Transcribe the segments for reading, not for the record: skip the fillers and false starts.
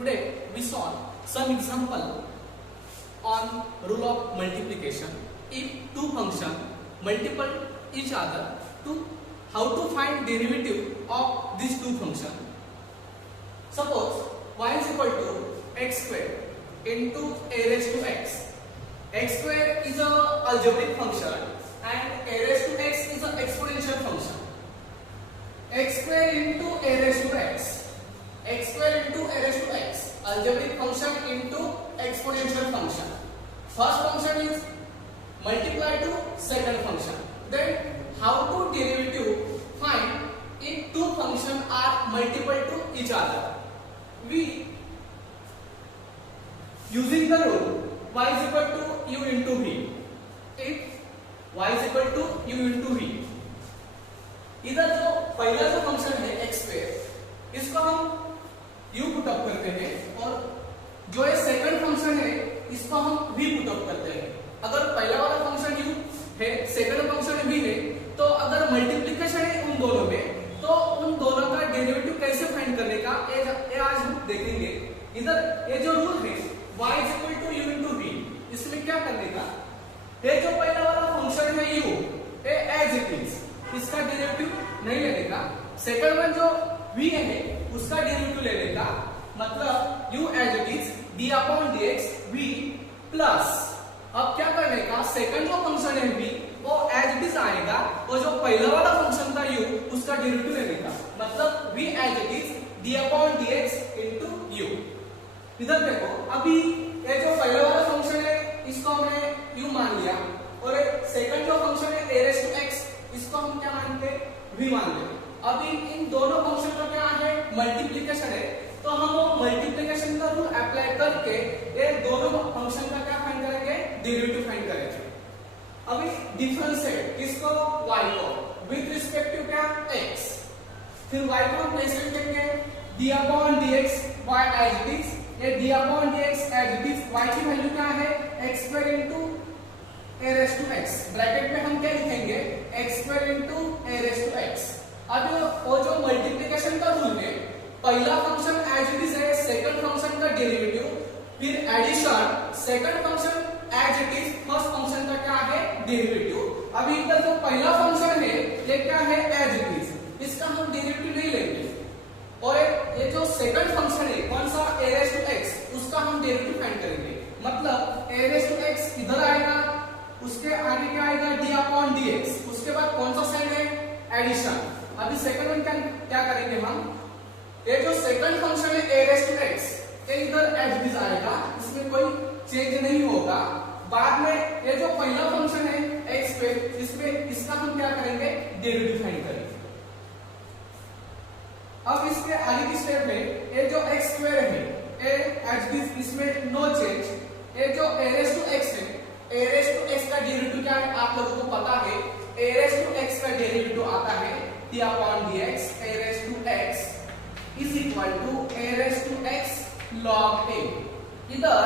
Today we solve some example on rule of multiplication. If two functions multiply each other, to how to find derivative of these two functions. Suppose y is equal to x square into a raised to x. X square is a algebraic function and a raised to x is an exponential function. X square into a raised to x. X square into a raised to x. Algebraic function into exponential function. First function is multiplied to second function. Then how to derivative find if two functions are multiplied to each other? We using the rule y is equal to u into v. If y is equal to u into v, इधर जो पहला जो function है x square, इसको हम u put up करते हैं और जो ये सेकंड फंक्शन है इसको हम v पुट अप करते हैं. अगर पहला वाला फंक्शन u है, सेकंड फंक्शन v है, तो अगर मल्टीप्लिकेशन है उन दोनों में, तो उन दोनों का डेरिवेटिव कैसे फाइंड करने का ये आज हम देखेंगे. इधर ये जो रूल है y is equal to u into v, इसमें क्या करने का, ये जो पहला वाला फंक्शन है u, ये एज इट इज, इसका डेरिवेटिव नहीं लेने का. सेकंड वन जो v है उसका डेरिवेटिव लेने का, मतलब u as it is d upon dx v plus, अब क्या करने का, सेकंड जो फंक्शन है v वो एज इट इज आएगा और जो पहला वाला फंक्शन था u उसका डेरिवेटिव लेने का, मतलब v as it is d upon dx into u. इधर देखो, अभी ये जो पहला वाला फंक्शन है इसको हमने u मान लिया और सेकंड जो फंक्शन है a raised to x, इसको हम क्या मानते हैं, v मान लेते. अभी इन दोनों फंक्शन का क्या है, मल्टीप्लिकेशन है, तो हम वो मल्टीप्लिकेशन का रूल अप्लाई करके ये दोनों फंक्शन का क्या फाइंड करेंगे, डेरिवेटिव फाइंड करेंगे. अभी डिफरेंशिएट किसको, y को विद रिस्पेक्ट टू क्या, x. फिर y को हम कैसे लिखेंगे, d upon dx y as it is, ये d upon dx as it is, y की वैल्यू क्या है, x square into a raised to x. Bracket में हम क्या लिखेंगे, x square into a raised to x. अब वो जो मल्टीप्लिकेशन का रूल है, पहला फंक्शन एज इट इज है, सेकंड फंक्शन का डेरिवेटिव, फिर addition, second function as it is, first function का क्या है, डेरिवेटिव. अभी इधर जो पहला फंक्शन है ये क्या है, एज इट इज, इसका हम डेरिवेटिव नहीं लेंगे. और ये जो सेकंड फंक्शन है कौन सा, a raised to x, उसका हम डेरिवेटिव फाइंड करेंगे. मतलब a raised to x इधर आएगा, उसके आगे क्या आएगा, d अपॉन dx, उसके बाद कौन सा साइन है, एडिशन. अभी सेकंड वन क्या करेंगे हम, ये जो सेकंड फंक्शन है a raised to x, ये इधर एज इट इज आएगा, इसमें कोई चेंज नहीं होगा. बाद में ये जो पहला फंक्शन है x पे, इसमें इसका हम क्या करेंगे, डेरिवेटिव फाइंड करेंगे. अब इसके आगे की स्टेप में ये जो x स्क्वायर है, ये एज इट इज, इसमें नो चेंज. ये जो a raised to x है, a raised to x का डेरिवेटिव क्या है, आप लोगों को पता है, a raised to x का डेरिवेटिव आता है d upon dx, a raised to x is equal to a raised to x log a. इधर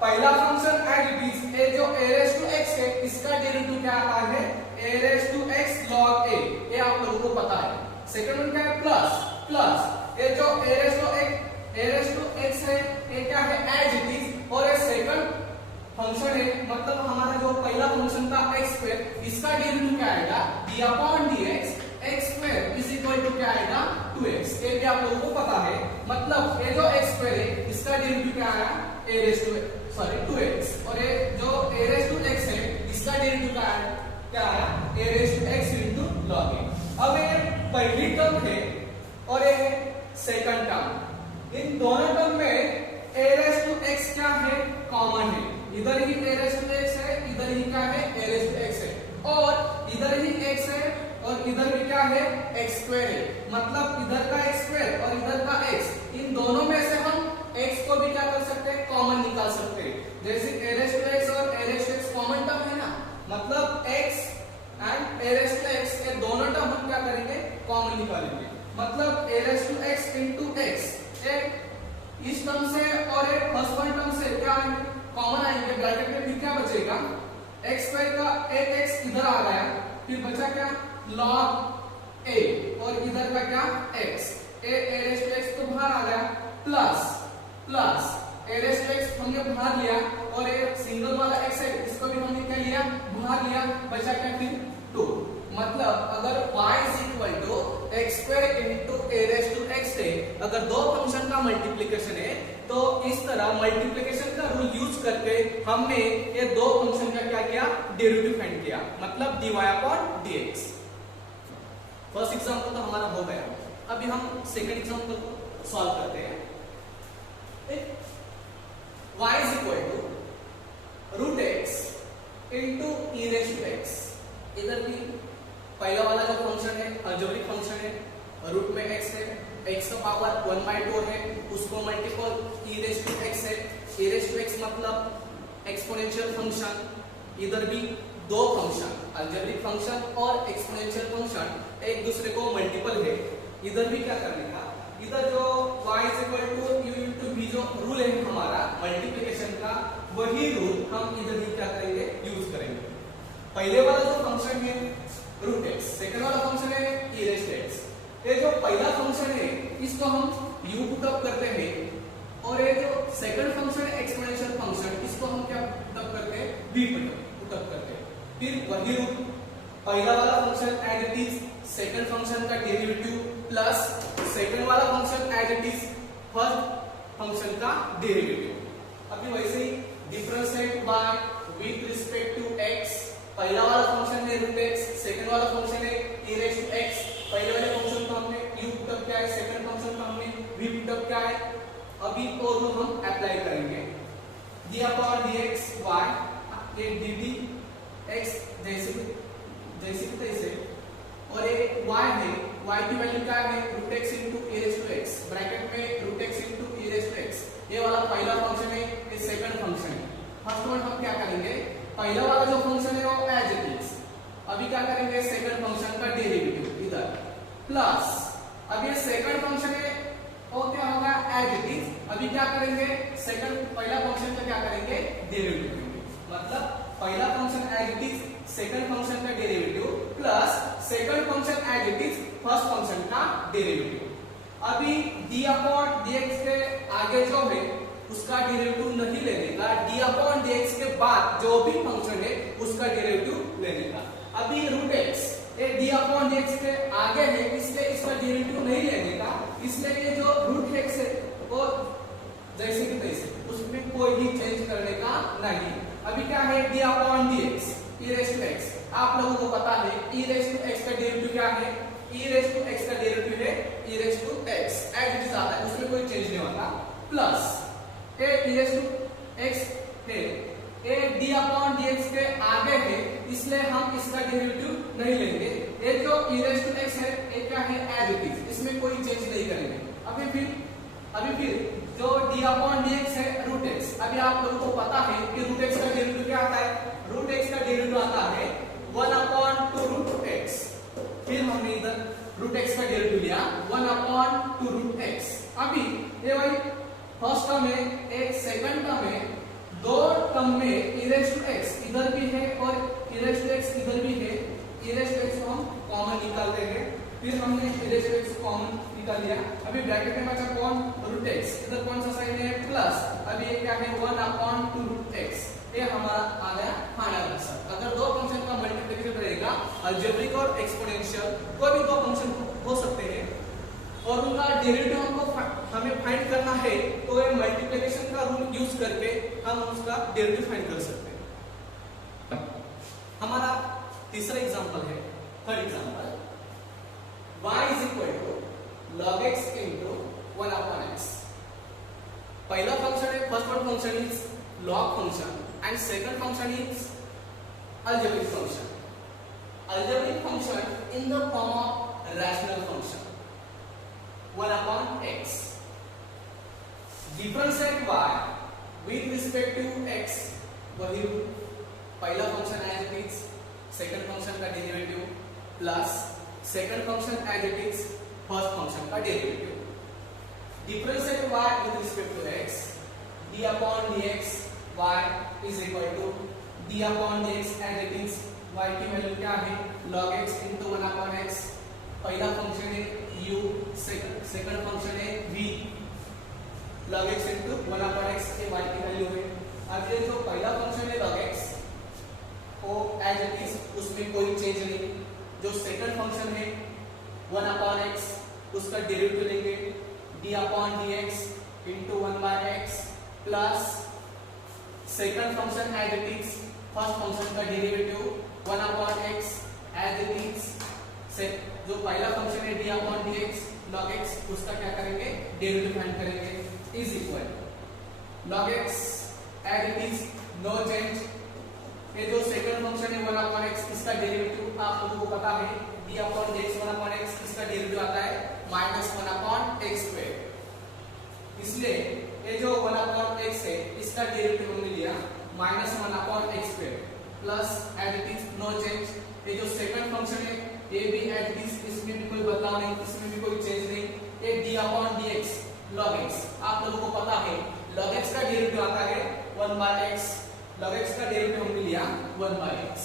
पहला फंक्शन एज इट इज, ये जो a raised to x है इसका डेरिवेटिव क्या आता है, a raised to x log a, ये आप लोगों को पता है. सेकंड वन क्या है, प्लस प्लस, ये जो a raised to x है ये क्या है, एज इट इज, और ये सेकंड फंक्शन है, मतलब हमारा जो पहला फंक्शन था x स्क्वायर, इसका डेरिवेटिव क्या आएगा, d upon dx x square is equal to क्या आएगा, 2x. ये भी आप लोगों को पता है, मतलब ये जो x स्क्वायर है इसका डेरिवेटिव क्या आया, a raised to 2x, और ये जो a raised to x है इसका डेरिवेटिव क्या आया, a raised to x into log a. अब ये पहली टर्म है और ये सेकंड टर्म, इन दोनों टर्म में a raised to x क्या है, कॉमन है. इधर ही a raised to x है, इधर ही क्या है, a raised to x है, और इधर ही x है और इधर भी क्या है, x स्क्वायर है. मतलब इधर का x स्क्वायर और इधर का x, इन दोनों में से हम x को भी क्या कर सकते हैं, कॉमन निकाल सकते हैं. जैसे a raised to x और a raised to x common term है ना, मतलब x and a raised to x ये दोनों टर्म हम क्या करेंगे, कॉमन निकालेंगे. मतलब a raised to x into x, इस टर्म से और एक फर्स्ट वन टर्म से क्या कॉमन आएंगे, ब्रैकेट में फिर क्या बचेगा, x स्क्वायर का एक x इधर आ गया, फिर बचा क्या, log a, और इधर का क्या, x, a raised to x तो बाहर आ गया, plus plus a raise to x हमने बाहर लिया और ये सिंगल वाला x है इसको भी हमने क्या लिया बाहर लिया, बचा क्या फिर 2। मतलब अगर y is equal to X square into A raise to X है, अगर दो फंक्शन का मल्टीप्लिकेशन है तो इस तरह मल्टीप्लिकेशन का रूल यूज करके हमने ये दो फंक्शन का क्या किया डेरिवेटिव फाइंड किया, मतलब dy upon dx। First example तो हमारा हो गया, अभी हम सेकंड एग्जांपल को सॉल्व करते हैं। y is equal to root X into E raise to X. इधर भी पहला वाला जो फंक्शन है अलजेब्रिक फंक्शन है, रूट में x है, x का पावर 1/2 है, उसको multiple e raise to x है, e रेस टू x मतलब एक्सपोनेंशियल फंक्शन। इधर भी दो फंक्शन अलजेब्रिक फंक्शन और एक्सपोनेंशियल फंक्शन एक दूसरे को मल्टीपल है। इधर भी क्या करने का, इधर जो y is equal to u into v जो रूल है हमारा मल्टीप्लिकेशन का, वही रूल हम इधर भी क्या करेंगे यूज करेंगे। पहले वाला जो फंक्शन है रूट एक्स, सेकंड वाला फंक्शन है e रेस टू x। ये जो पहला फंक्शन है इसको हम u पुटअप करते हैं और ये जो सेकंड फंक्शन है एक्सपोनेंशियल फंक्शन इसको हम क्या पुटअप करते हैं v पुटअप करते हैं। फिर वही रूल पहला वाला function as it is second function का डेरिवेटिव प्लस सेकंड वाला function as it is first function का डेरिवेटिव। अभी वैसे ही differentiate by with respect to x, पहला वाला फंक्शन है रूट x, सेकंड वाला फंक्शन है e रेस टू x। पहले वाले फंक्शन को हमने u पुटअप किया है, सेकंड फंक्शन को हमने v पुटअप किया है। अभी और रूल हम अप्लाई करेंगे, d अपॉन dx y ये dd x जैसे तैसे और ये y है, y की वैल्यू क्या है root x into e raise to x, bracket में root x into e raise to x। ये वाला पहला फंक्शन है, ये सेकंड फंक्शन है। फर्स्ट वन हम क्या करेंगे, पहला वाला जो फंक्शन है वो एज इट इज, अभी क्या करेंगे सेकंड फंक्शन का डेरिवेटिव इधर प्लस, अब ये सेकंड फंक्शन है वो क्या होगा एज इट इज, अभी क्या करेंगे सेकंड पहला फंक्शन का क्या करेंगे डेरिवेटिव करेंगे। मतलब पहला function as it is second function का derivative plus second function as it is first function का डेरिवेटिव। अभी d अपॉन dx के आगे जो है उसका डेरिवेटिव नहीं लेने का, d अपॉन dx के बाद जो भी फंक्शन है उसका डेरिवेटिव लेने का। अभी रूट x ये d अपॉन dx के आगे है इसलिए इसका डेरिवेटिव नहीं लेने का, इसलिए ये जो रूट x है वो जैसे कि तैसे उसमें कोई भी चेंज करने का नहीं। अभी क्या है d upon dx e raise to x, आप लोगों को पता है e रेस टू x का डेरिवेटिव क्या है, e रेस टू x का डेरिवेटिव है e raise to x as it is आता है, उसमें कोई चेंज नहीं होता। Plus A e raise to x है, ए d अपॉन dx के आगे है इसलिए हम इसका डेरिवेटिव नहीं लेंगे। ये जो e रेस टू x है ये क्या है एज इट इज, इसमें कोई चेंज नहीं करेंगे। अभी फिर जो d अपॉन dx है रूट x, अभी आप लोगों को पता है कि रूट x का डेरिवेटिव क्या आता है, रूट x का डेरिवेटिव आता है 1 अपॉन 2 रूट x। फिर हमने इधर रूट x का डेरिवेटिव लिया 1 अपॉन 2 रूट x। अभी ये वही फर्स्ट टर्म है, एक सेकंड टर्म है, दो टर्म में e रेस टू x इधर भी है और e रेस टू x इधर भी है, e रेस टू x को हम कॉमन निकालते हैं। फिर हमने e raise to x common निकाल लिया। अभी ब्रैकेट में बचा कौन रूट x, इधर कौन सा साइन है प्लस, अभी ये क्या है 1 अपॉन 2 रूट x। ये हमारा आ गया फाइनल आंसर। अगर दो फंक्शन का मल्टीप्लिकेशन रहेगा अलजेब्रिक और एक्सपोनेंशियल, कोई भी दो फंक्शन हो सकते हैं और उनका डेरिवेटिव हमको हमें फाइंड करना है तो ये मल्टीप्लिकेशन का रूल यूज करके हम उसका डेरिवेटिव फाइंड कर सकते हैं। हमारा तीसरा एग्जांपल है third example, y is equal to log x into 1 upon x। पहला फंक्शन है, first one function is log function and second function is algebraic function. Algebraic function in the form of rational function 1 upon x. Differentiate y with respect to x, वही पहला function as it is, second function का derivative plus second function as it is, first function का derivative. Differentiate y with respect to x, d upon dx y is equal to d upon dx as it is, y की value क्या है log x into 1 upon x। पहला function है u, second function है v log x into 1/x ये y की value है। अब ये जो पहला फंक्शन है log x वो एज इट इज, उसमें कोई चेंज नहीं। जो सेकंड फंक्शन है 1/x उसका डेरिवेटिव लेंगे d/dx into 1/x plus second function as it is, first function का derivative 1/x as it is, जो पहला फंक्शन है d/dx log x उसका क्या करेंगे, डेरिवेटिव फाइंड करेंगे, is equal log x as it is, no change. ये जो सेकंड फंक्शन है 1/x इसका डेरिवेटिव आप लोगों को पता है d/dx 1/x इसका डेरिवेटिव आता है -1/x²। इसलिए ये जो 1/x है इसका डेरिवेटिव हमने लिया -1/x² plus as it is, no change. ये जो सेकंड फंक्शन है ये भी एज इट इज, इसमें भी कोई बदलाव नहीं, इसमें भी कोई चेंज नहीं। ये d/dx log x आप लोगों को पता है log x का डेरिवेटिव आता है 1/x, log x का डेरिवेटिव हमने लिया 1/x।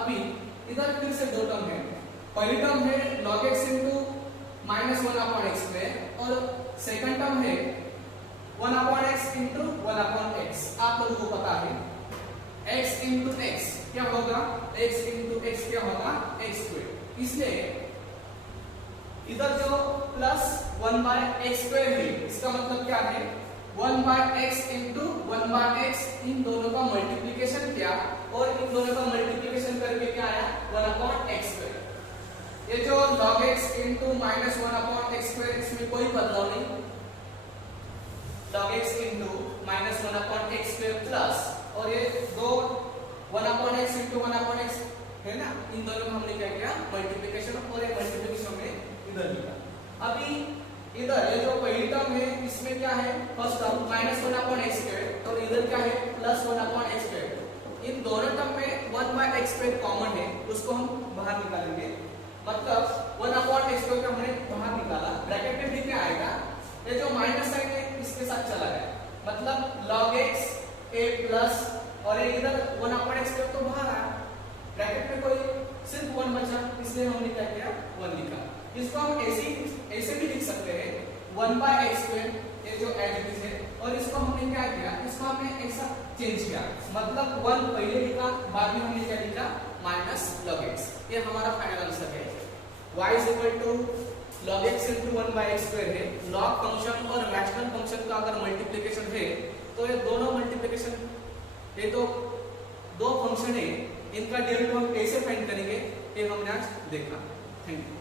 अभी इधर फिर से दो टर्म है, पहली टर्म है log x इंटू -1/x² और सेकंड टर्म है 1/x इंटू 1/x। आप लोगों को पता है x इंटू x क्या होगा, x इंटू x क्या होगा, x²। इसलिए इधर जो प्लस 1/x² है इसका मतलब क्या है, 1/x इंटू 1/x, इन दोनों का मल्टीप्लिकेशन किया और इन दोनों का मल्टीप्लिकेशन करके क्या आया 1/x²। ये जो log x इंटू -1/x² इसमें कोई बदलाव नहीं, log x into -1/x² plus और ये दो 1/x इंटू 1/x है ना, इन दोनों में हमने क्या किया मल्टीप्लिकेशन, और ये मल्टीप्लिकेशन में इधर लिखा। अभी इधर ये जो पहली टर्म है इसमें क्या है, फर्स्ट टर्म -1/x² और इधर क्या है +1/x²। इन दोनों टर्म में 1/x² कॉमन है, उसको हम बाहर निकालेंगे, मतलब 1/x² का हमने बाहर निकाला, ब्रैकेट में भी क्या आएगा, ये जो माइनस साइन है इसके साथ चला गया, मतलब log x a प्लस और ये इधर 1/x² तो बाहर आया, ब्रैकेट में कोई सिर्फ 1 बचा, इसलिए हमने क्या किया 1 लिखा। इसको हम ऐसे भी लिख सकते हैं 1/x², ये जो एज इट इज है, और इसको हमने क्या किया, इसको हमने ऐसा चेंज किया, मतलब 1 पहले लिखा, बाद में हमने क्या लिखा -log x। ये हमारा फाइनल आंसर है। y is equal to log x into 1/x² है। log फंक्शन और रैशनल फंक्शन का अगर मल्टीप्लिकेशन है तो ये दोनों मल्टीप्लिकेशन, ये तो दो फंक्शन है, इनका डेरिवेटिव हम कैसे फाइंड करेंगे ये हमने आज देखा। Thank you.